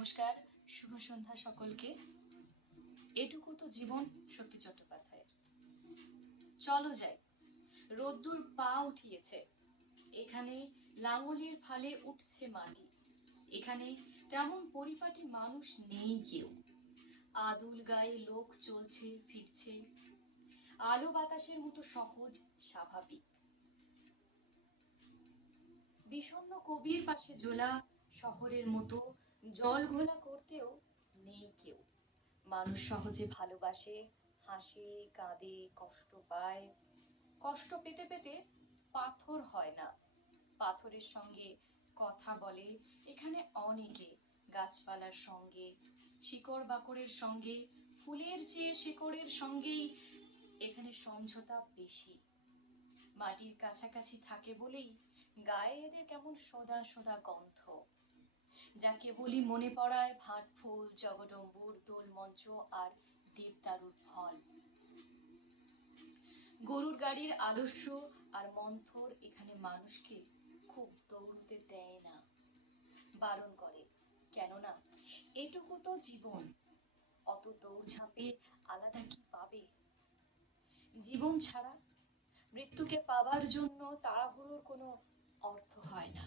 নমস্কার, শুভ সন্ধ্যা সকলকে। এটুকু তো জীবন, শক্তি চট্টোপাধ্যায়ের। চলো যাই, রোদ্দুর পা উঠিয়েছে, এখানে লাঙলের ফালে উঠছে মাটি, এখানে তেমন পরিপাটি মানুষ নেই কেউ, আদুল গায়ে লোক চলছে ফিরছে, আলো বাতাসের মতো সহজ স্বাভাবিক। বিষণ্ণ কবির পাশে জোলা শহরের মতো জল ঘোলা করতেও নেই কেউ। মানুষ সহজে ভালোবাসে, হাসে, কাঁদে, কষ্ট পায়। কষ্ট পেতে পেতে পাথর হয় না, পাথরের সঙ্গে কথা বলে এখানে অনেকে, গাছপালার সঙ্গে, শিকড় বাকড়ের সঙ্গে, ফুলের চেয়ে শিকড়ের সঙ্গেই এখানে সমঝোতা বেশি। মাটির কাছাকাছি থাকে বলেই গায়ে এদের কেমন সোদা সোদা গন্ধ, যা কেবলই মনে পড়ায় ভাটফুল, জগডম্বুর, দোলমঞ্চ আর দেবদারুর ফল। গরুর গাড়ির আলস্য আর মন্থর এখানে মানুষকে খুব দৌড়তে দেয় না, বারণ করে, কেননা এটুকু তো জীবন, অত দৌড়ঝাঁপে আলাদা কি পাবে? জীবন ছাড়া মৃত্যুকে পাবার জন্য তাড়াহুড়োর কোনো অর্থ হয় না।